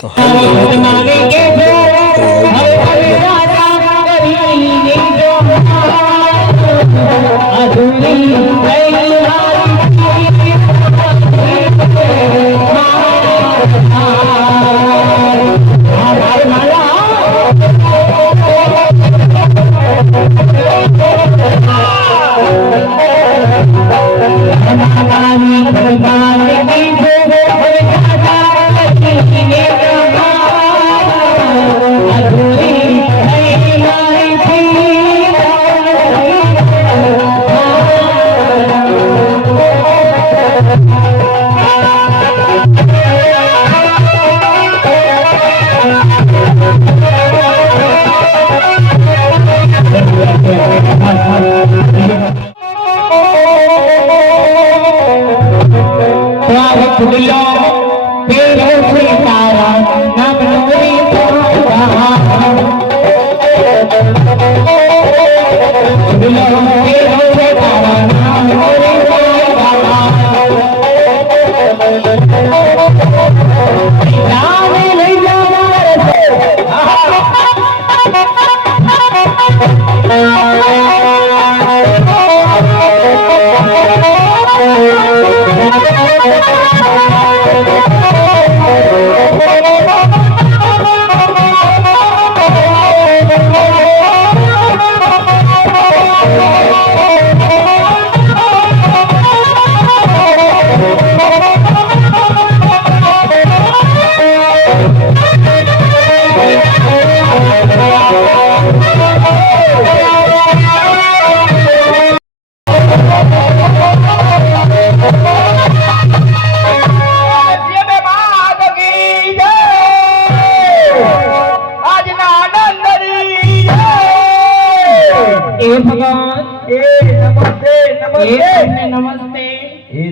તો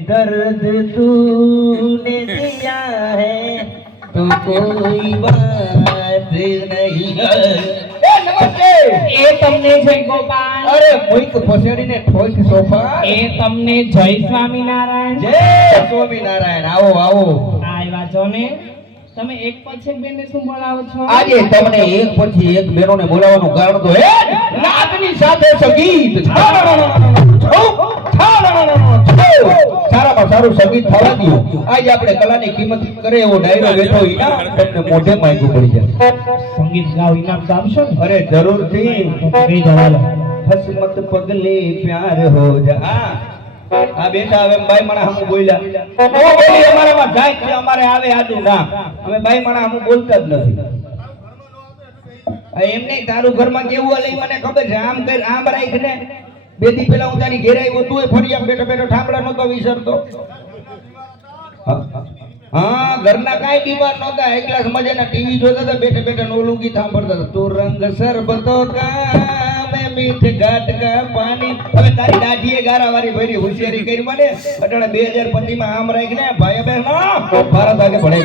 दर्द तूने दिया है तो कोई बात नहीं है। એ તમને જય ગોપાલ. અરે મુઈક ફસેડીને ઠોક સોફા. એ તમને જય સ્વામિનારાયણ. જય સ્વામિનારાયણ. આવો આવો. આવ્યા છો ને. તમે એક પછી એક બેનને શું બોલાવો છો? આજે તમને એક પછી એક બેનોને બોલાવવાનું કારણ તો હે નાદની સાથે સંગીત. સારામાં સારું સંગીત થવા દો. આજે આપણે કલાની કિંમત કરે એવો ડાયરો બેઠો ઈના તમને મોઢે માયકું પડી જાય. સંગીત ગાવ ઇનામ આપશો ને? અરે જરૂરથી. કઈ જવાલો હસમત પગલે પ્યાર હો જા. આ બેટા હવે બાઈ માણા હમ બોલ્યા. ઓ બોલી અમારામાં જાય કે અમારે આવે આડું ના. અમે બાઈ માણા હમ બોલતા જ નથી. એમ નહીં તારું ઘરમાં કેવું હલે મને ખબર છે. આમ કર આમ રાખ ને. બે દી પેલા હું તારી ઘેર આવ્યો તું ફરિયા બેઠો બેઠો ઠામડા નતો વિસરતો. હા ઘરના કાઈ બીમાર નહોતા. એકલા મજાના ટીવી જોતા હતા બેઠે બેઠા નોલું ગીત સાંભળતા હતા. તું રંગ સરબતો કા મેં મીઠ ઘાટ કા પાણી. હવે તારી દાઢીએ ગારા વાળી ભરી હોશિયારી કરી મને અટાણે 2025 માં આમ રાખ ને ભાઈ બહેનો ભારત આગે ભણે.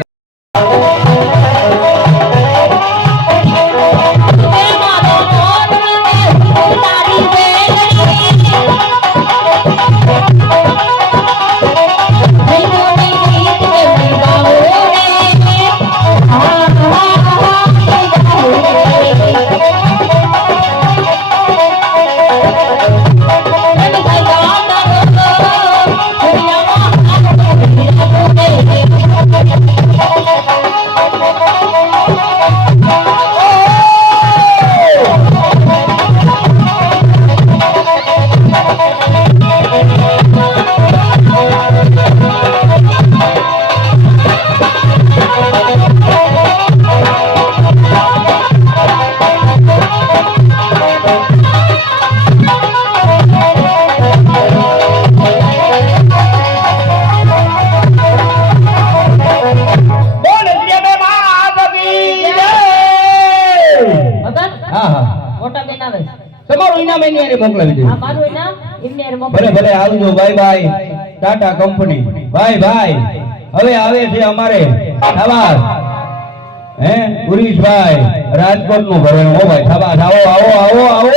ભલે ભલે આવજો. Bye bye. Tata company. Bye bye. હવે આવે છે અમારે થાબાસ હે ગુરીશભાઈ રાજકોટ નું ઘરેણું. હો ભાઈ થાબાસ આવો આવો આવો આવો.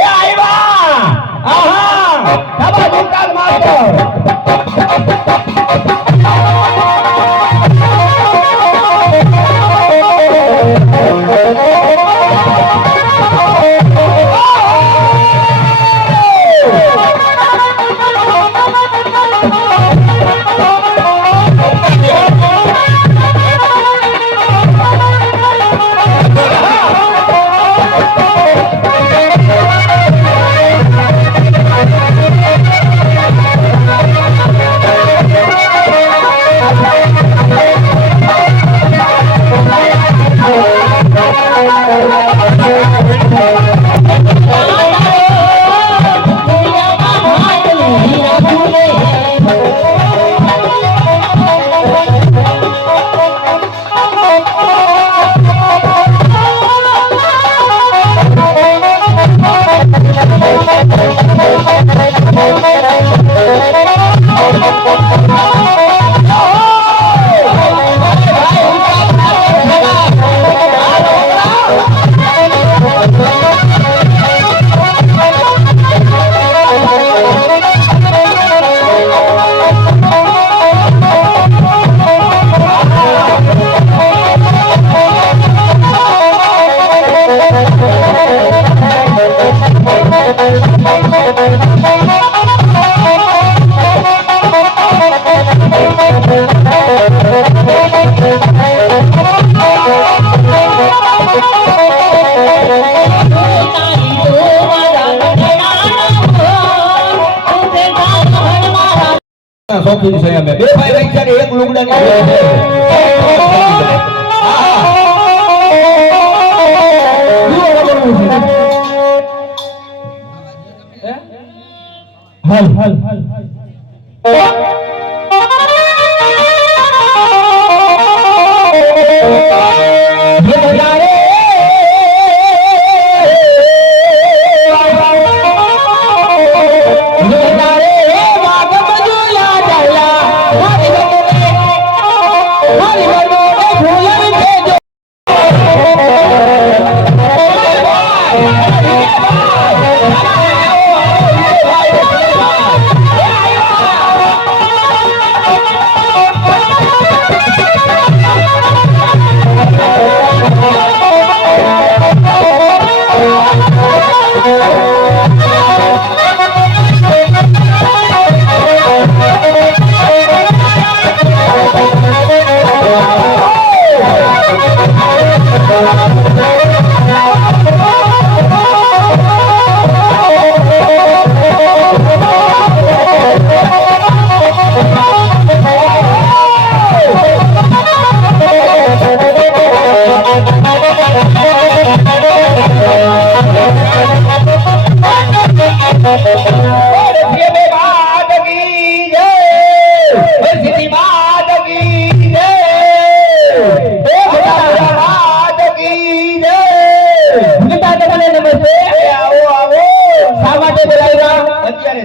એ આવ્યા. આહા થાબાસ દુકાન માસ્ટર. શોખીન છે અમે બે ભાઈ વૈચારે એક લુગડાની ભેળ છે. હાલ હાલ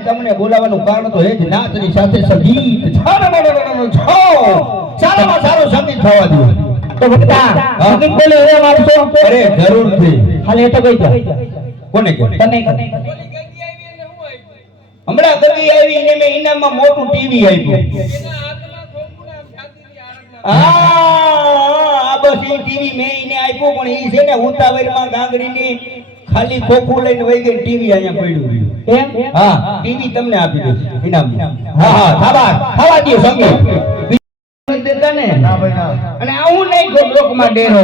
તમને બોલાવવાનું કારણ તો એ જ નાચની સાથે સંગીત સારામાં સારું સંગીત થવા દો તો ભક્તા સંગીત બોલે હવે મારશો અરે જરૂરથી ખાલી એ તો કહી દો કોને કોને તને હમણાં ગગી આવી ને મેં ઇનામમાં મોટું ટીવી આપ્યું આ બસ ઈ ટીવી મેં એને આપ્યું પણ ઈ છે ને ઉતાવળમાં ગાંગડીની ખાલી ખોખું લઈને વઈ ગઈ ટીવી અહીંયા પડ્યું એમ હા ટીવી તમને આપી દઉં ઇનામ હા હા ખાવા દે સંગીત દેતા ને ના ભાઈ ના અને આવું નહીં લોકમાં ડેરો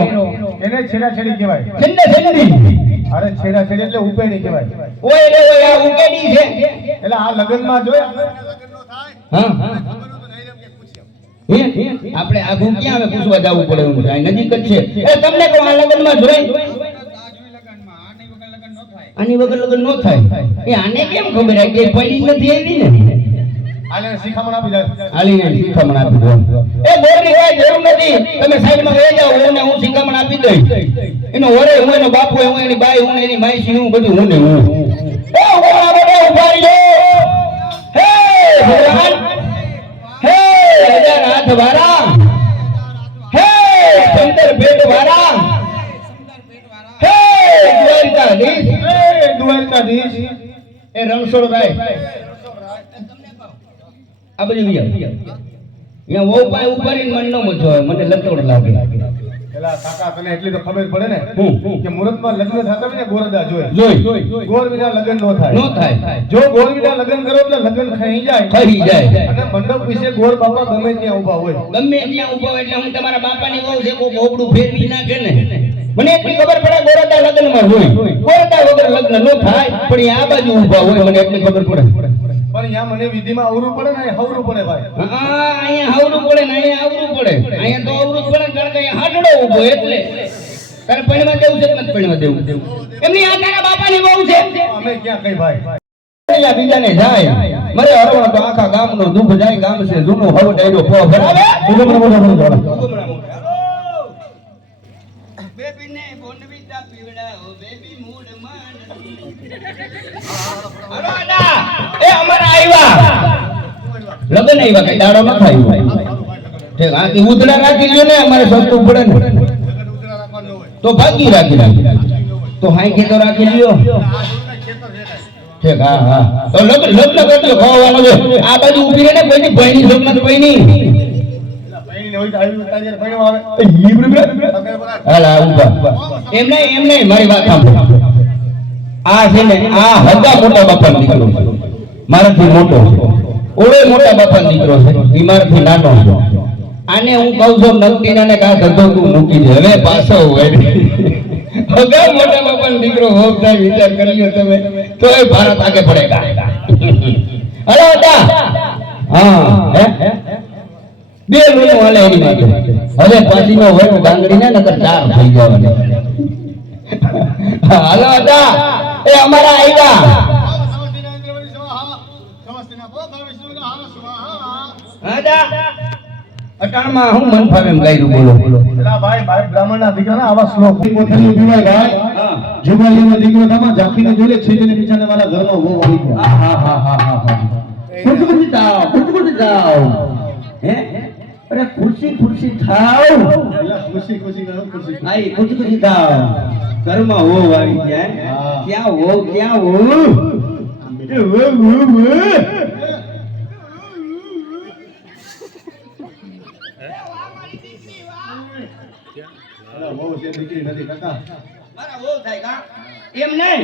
એને છેડાછેડી કહેવાય. છેડી અરે છેડાછેડી એટલે ઉપેડી કહેવાય. ઓય રે ઓય આ ઉકેડી છે એટલે આ લગનમાં જોયા હા આપણે આગું ક્યાં આવે પૂછવા જવું પડે એવું છે નજીક જ છે એ તમને કહું આ લગનમાં જોઈ આની વગર લગન નો થાય એ આને કેમ ખબર કે પડી નથી આવી ને આને શિખામણ આપી દે. આલીને શિખામણ આપી દો એ બોલની કોઈ જરૂર નથી તમે સાઈડમાં રહી જાઓ હું શિખામણ આપી દઈ એનો ઓરે હું એનો બાપુ હું એની બાઈ હું એની માઈસી હું બધું હું ને હું એ ઉભા રહો ઉભા રહો હે ભગવાન હે હજાર હાથ વાળા હે શંકર ભેટ વાળા હે દ્વારકાધીશ દ્વારકાધીશ એ રણછોડ ભાઈ આ બધી વિચાર અહીંયા વો પાય ઉપાડીને મન નો મજો મને લતોડ લાગે એલા કાકા તને એટલી તો ખબર પડે ને હું કે મુહૂર્તમાં લગ્ન થતા હોય ને ગોરદા જોઈ ગોર વિના લગ્ન નો થાય જો ગોર વિના લગ્ન કરો એટલે લગ્ન ખાઈ જાય અને મંડપ વિશે ગોર બાપા ગમે ત્યાં ઊભા હોય ગમે ત્યાં ઊભા હોય એટલે હું તમારા બાપાની વહુ છે કોઈ હોબડું ફેરવી નાખે ને મને એટલી ખબર પડે ગોરદા લગ્નમાં હોય ગોરદા વગર લગ્ન નો થાય પણ એ આ બાજુ ઊભા હોય મને એટલી ખબર પડે પણ અહીંયા મને વિધિમાં અવરું પડે ને હવરું પડે ભાઈ હા અહીંયા હવરું પડે ને અહીંયા આવરું પડે અહીંયા તો અવરું પડે કારણ કે અહીંયા હાડડો ઊભો એટલે તારે પૈણમાં દેવું છે મત પૈણમાં દેવું એમની આ તારા બાપાની વહુ છે અમે ક્યાં કઈ ભાઈ બીજાને જાય મરે હરવણ તો આખા ગામનો દુઃખ જાય ગામ છે જૂનો હવ ડાયરો પો ભરાવે બેબીને બોનવીતા પીવડાઓ બેબી મૂડ માન હલો આડા એ અમારા આવ્યા લગન આવ્યા કઈ દાડો ન થાય ઠીક આ કે ઉધડા રાખી લ્યો ને અમારે સસ્તું પડે ને તો ભાગી રાખી તો હાઈ કે તો રાખી લ્યો ઠીક હા હા તો લગ્ન કરજો ખાવાનો છે આ બાજુ ઊભી રહે ને કોઈની ભાઈની સગમત કોઈની હાલા ઊભા એમ નહીં મારી વાત સાંભળો આ છે ને આ હગા મોટા બાપાનો દીકરો છે, મારાથી મોટો છે. ઓળે મોટા બાપાનો દીકરો છે, ઈ મારાથી નાનો છે. આને હું કહું છું નકટીનાને કા ધંધો તું મૂકી દે, હવે પાછો હોય. હગા મોટા બાપાનો દીકરો હોવ થાય વિચાર કરી લ્યો તમે, તોય ભારત આગે પડેગા. અરે હતા હા હે બે રૂમ હાલે એની માટે. હવે પાછીનો હોય ડાંગડી ને નકર 4 થઈ જવાની. હાલો હતા એ અમારા આયગા અટાણમાં હું મન ફાવે એમ ગાયરું બોલો. એલા ભાઈ ભાઈ બ્રાહ્મણના દીકરાના આવા શ્લોક પોતાની પીવાય ભાઈ. જુગાલીનો દીકરો તમા જાફીને જોડે છેજને પીછાને મારા ઘરમાં બહુ આવી ગયા. ખુરશી જાઓ, ખુરશી જાઓ. હે અરે ખુરશી થાવ. એલા ખુશી ખુશી કરો ખુશી. આઈ ખુરશી થાવ. ઘરમાં હો આવી ગયા. હા. ક્યાં હો ક્યાં હો. એ હો અલા બહુ છે દીકરી નથી કાકા. મારા હો થાય કા એમ નહીં.